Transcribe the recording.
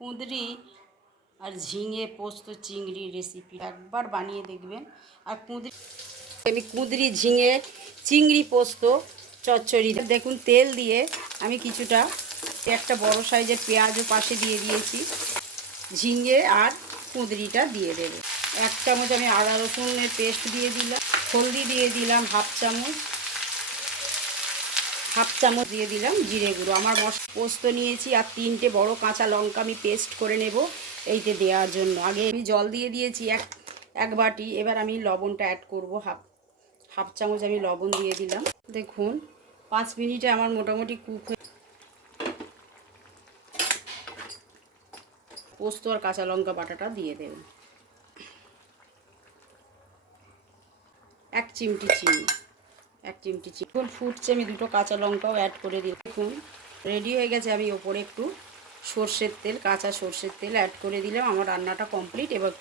কুঁদরি আর ঝিঙে, পোস্ত, চিংড়ি রেসিপি একবার বানিয়ে দেখবেন। আর কুঁদরি, আমি কুঁদরি, ঝিঙে, চিংড়ি, পোস্ত, চচ্চড়ি দেখুন তেল দিয়ে আমি কিছুটা, একটা বড় সাইজের পেঁয়াজও পাশে দিয়ে দিয়েছি। ঝিঙে আর কুঁদরিটা দিয়ে দেবে। এক চামচ আমি আদা রসুনের পেস্ট দিয়ে দিলাম, হলদি দিয়ে দিলাম হাফ চামচ। হাফ চামচ দিয়ে দিলাম জিরে গুঁড়ো। আমার মশ পোস্ত নিয়েছি আর তিনটে বড় কাঁচা লঙ্কা আমি পেস্ট করে নেব এইতে দেওয়ার জন্য। আগে আমি জল দিয়ে দিয়েছি এক এক বাটি। এবার আমি লবণটা অ্যাড করব হাফ হাফ চামচ আমি লবণ দিয়ে দিলাম। দেখুন, পাঁচ মিনিটে আমার মোটামুটি কুক পোস্ত আর কাঁচা লঙ্কা বাটাটা দিয়ে দেবেন এক চিমটি চিনি। এক চিমটি চিকুন ফুটছে, আমি দুটো কাঁচা লঙ্কাও অ্যাড করে দিই দেখুন রেডি হয়ে গেছে, আমি ওপরে একটু সর্ষের তেল, কাঁচা সর্ষের তেল অ্যাড করে দিলাম। আমার রান্নাটা কমপ্লিট এবার